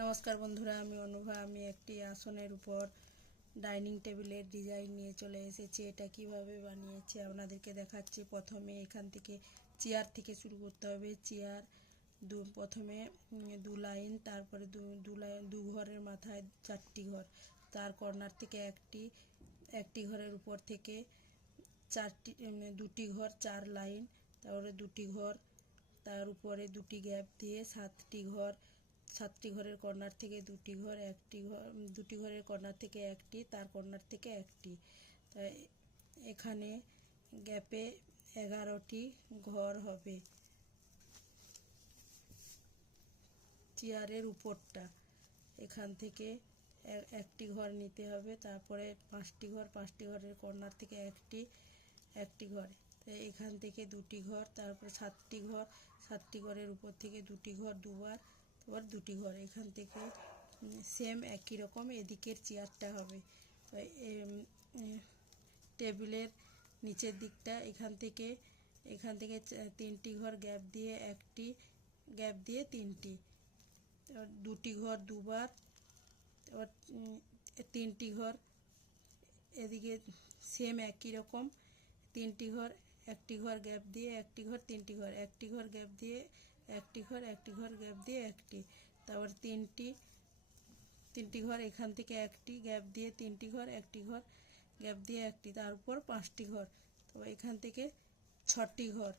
নমস্কার বন্ধুরা, আমি অনুভা। আমি একটি আসনের উপর ডাইনিং টেবিলের ডিজাইন নিয়ে চলে এসেছি। এটা কিভাবে বানিয়েছি আপনাদেরকে দেখাচ্ছি। প্রথমে এখান থেকে চেয়ার থেকে শুরু করতে হবে। চেয়ার প্রথমে দু লাইন, তারপরে দু ঘরের মাথায় 4টি ঘর, তার কর্নার থেকে একটি ঘরের উপর থেকে দুটি ঘর, 4 লাইন, তারপরে দুটি ঘর, তার উপরে দুটি গ্যাপ দিয়ে 7টি ঘরের কর্নার থেকে দুটি ঘরের কর্নার থেকে একটি, তার কর্নার থেকে একটি। তাই এখানে গ্যাপে 11টি ঘর হবে। চেয়ারের উপরটা এখান থেকে একটি ঘর নিতে হবে, তারপরে 5টি ঘরের কর্নার থেকে একটি ঘর, এখান থেকে দুটি ঘর, তারপরে 7টি ঘরের উপর থেকে দুটি ঘর দুবার, তারপর দুটি ঘর। এখান থেকে সেম একই রকম এদিকের চেয়ারটা হবে। টেবিলের নিচের দিকটা এখান থেকে 3টি ঘর গ্যাপ দিয়ে 3টি, দুটি ঘর দুবার, এবার 3টি ঘর এদিকে সেম একই রকম 3টি ঘর, একটি ঘর গ্যাপ দিয়ে একটি ঘর, 3টি ঘর, একটি ঘর গ্যাপ দিয়ে একটি ঘর গ্যাপ দিয়ে একটি, তারপর তিনটি ঘর, এখান থেকে একটি গ্যাপ দিয়ে 3টি ঘর, একটি ঘর গ্যাপ দিয়ে একটি, তার উপর 5টি ঘর। তো এখান থেকে 6টি ঘর,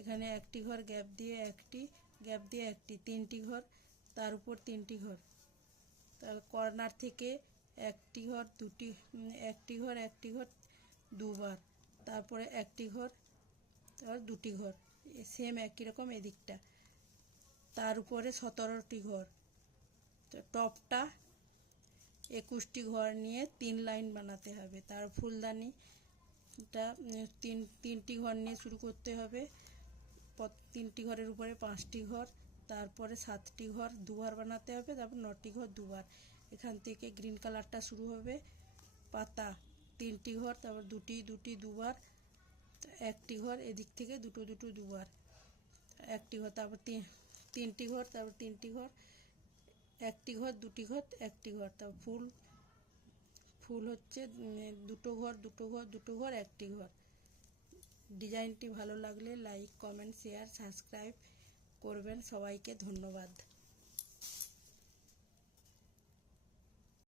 এখানে একটি ঘর গ্যাপ দিয়ে একটি, 3টি ঘর, তার উপর 3টি ঘর, তার কর্নার থেকে একটি ঘর দুবার, তারপরে একটি ঘর, তারপর দুটি ঘর, সেম একই রকম এদিকটা, তার উপরে 17টি ঘর। তো টপটা 21টি ঘর নিয়ে 3 লাইন বানাতে হবে। তার ফুলদানিটা তিনটি ঘর নিয়ে শুরু করতে হবে। 3টি ঘরের উপরে 5টি ঘর, তারপরে 7টি ঘর দুবার বানাতে হবে, তারপর 9টি ঘর দুবার। এখান থেকে গ্রিন কালারটা শুরু হবে। পাতা 3টি ঘর, তারপর দুটি দুবার, একটি ঘর, এদিক থেকে দুটো দুবার, একটি ঘর, তারপর 3টি ঘর, তারপর 3টি ঘর, একটি ঘর, দুটি ঘর, একটি ঘর, তারপর ফুল হচ্ছে দুটো ঘর, একটি ঘর। ডিজাইনটি ভালো লাগলে লাইক, কমেন্ট, শেয়ার, সাবস্ক্রাইব করবেন। সবাইকে ধন্যবাদ।